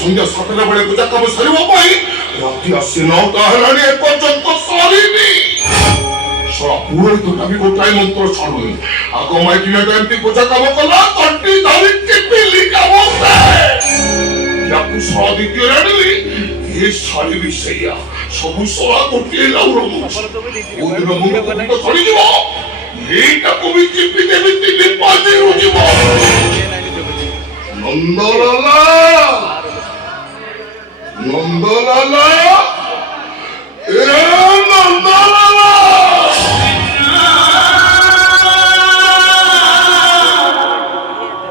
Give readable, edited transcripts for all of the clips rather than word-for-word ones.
संध्या सातटा बेले पूजा काम सरिबा पई राती आसी 9टा हेलानी ए पर्यंत सरिनी सरा पूरे तो कभी गोटाई मंत्र छाडुनी आगो माइकिना टाइमटी पूजा काम कला तंटी धरी टिपिली काम से याकु सादी केरानी ये साली विषया सब सरा गोटे लाउरो ओदिन मुंड तो सरी जीवो एटा को भी टिपि देबी तिनि पाजी रुजिबो नंदलाला नंदलाला ए नंदलाला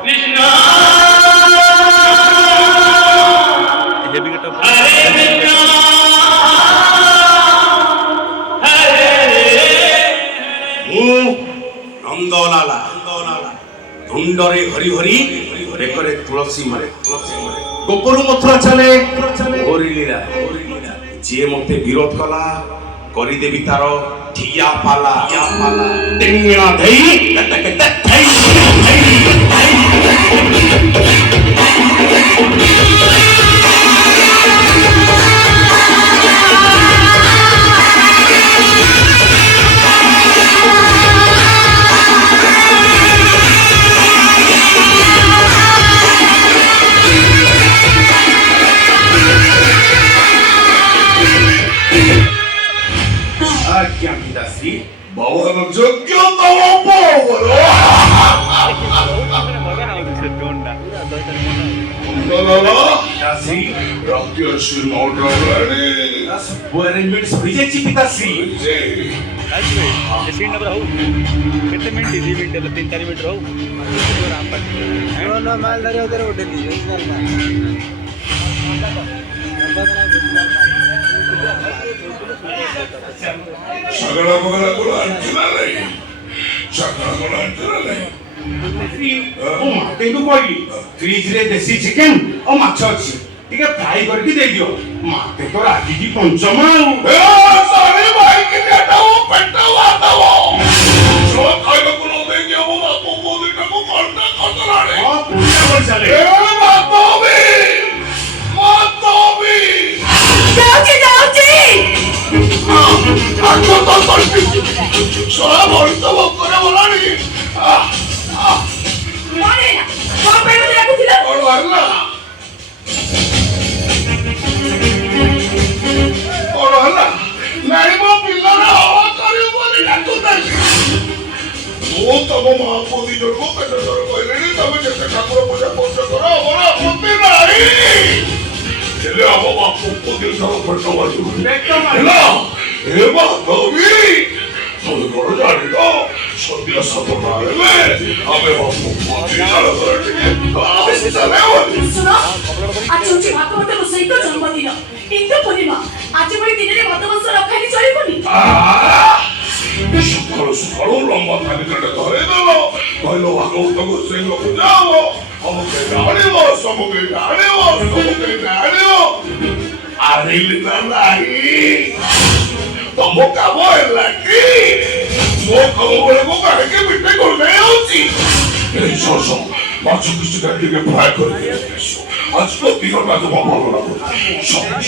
कृष्णा ये भी कटा नंदलाला धुंडरे हरि हरि रेकरे तुलसी मारे गोपरु मथुरा चले ओरी लीला जे मते विरोध कला करी देवी तार ठिया पाला टिंगना धई बावन यज्ञ तव पावलो नंदलाला दासी रात्रि श्री नौड्रावणी वो अरेंजमेंट्स विजय ची पिताश्री सीट नंबर हो कितने मिनट 2 मिनट 3-4 मिनट रहो ना माल धरे उधर उठे दी सगळा बघला कोण अंतरा नाही सगळा कोण अंतरा नाही ओ मातेको कोई फ्रिज रे देसी चिकन ओ माछ अछि टिके फ्राई करके दे दियो माते तो राती की पंचम ए सारे भाई के बेटा वो पेटवा दवो जो खाइबो कोन दे दियो वो बापू बोली को करता खतरा रे ओ पूजा कर चले ए मातोबी जाऊची आको तो करती सोला बोलतो वो करे बोलानी माने कौन पे मुझे कुछ और वाला नहीं वो पिल्ला ना हवा करी बोली ना तू नहीं वो तब मां को दी जोड़ को पेट जोड़ कोई नहीं तब जैसे ठाकुर पूजा करो हमारा आपत्ति नहीं चले अब बापू को दिल का पड़ता हुआ शुरू हेलो हे बाबी तुम करो जाने दो सदिया सपना में हमें बापू को दिल का आप से चले हो सुनो आज उची भात मते रोसई को जन्मदिन इंदु पूर्णिमा आज बड़ी दिन रे भात बंस रखानी चलिबनी सकाळू सकाळू लंबा थाली कंडे धरे देलो कहलो भागवत को से लोग जाओ हमके गाड़ीवो सबके गाड़ीवो अरे लिना नहीं तुमको काबो लागी मो कबो बड़े को काहे के बिटे को नहीं होती ए सो माछु किसी गाड़ी के फ्राई कर दे आज को तीनों का तो मामा लगा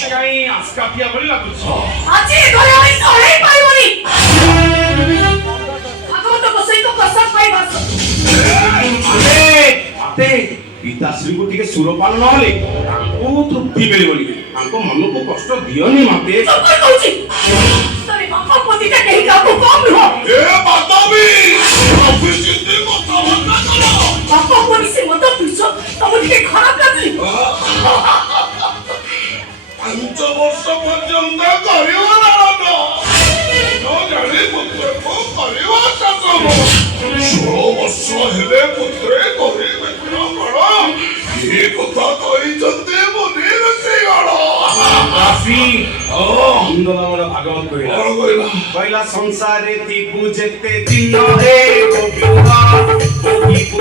सकाई आस्का पिया बड़ी लागु आज ये घरे आई सही पाइबनी भागवत को सही को कसम पाइ बस आते पिताश्री को टिके सुरपान न होले तांको तृप्ति मिले बोली तांको मन को कष्ट दियोनी माते सब कहूची तोरे बापा पोती का कहीं का को कम हो ए बाताबी ऑफिस जिंदगी को समझना करो बापा पोती से मत पूछो तब के खराब लगली पंच वर्ष पर्यंत करियो ना नो जाने पुत्र को करियो शासन 16 वर्ष हेले पुत्रे करे मित्र बड़ ये कथा कहि जंते मुनि ଆସି ସୁନ୍ଦର ଭାଗବତ କହିଲା କଣ କହିଲା? କହିଲା ସଂସାରେ ଥିବୁ ଯେତେ ଦିନ ରେ ଗୋବିନ୍ଦ ଭୋଗିବୁ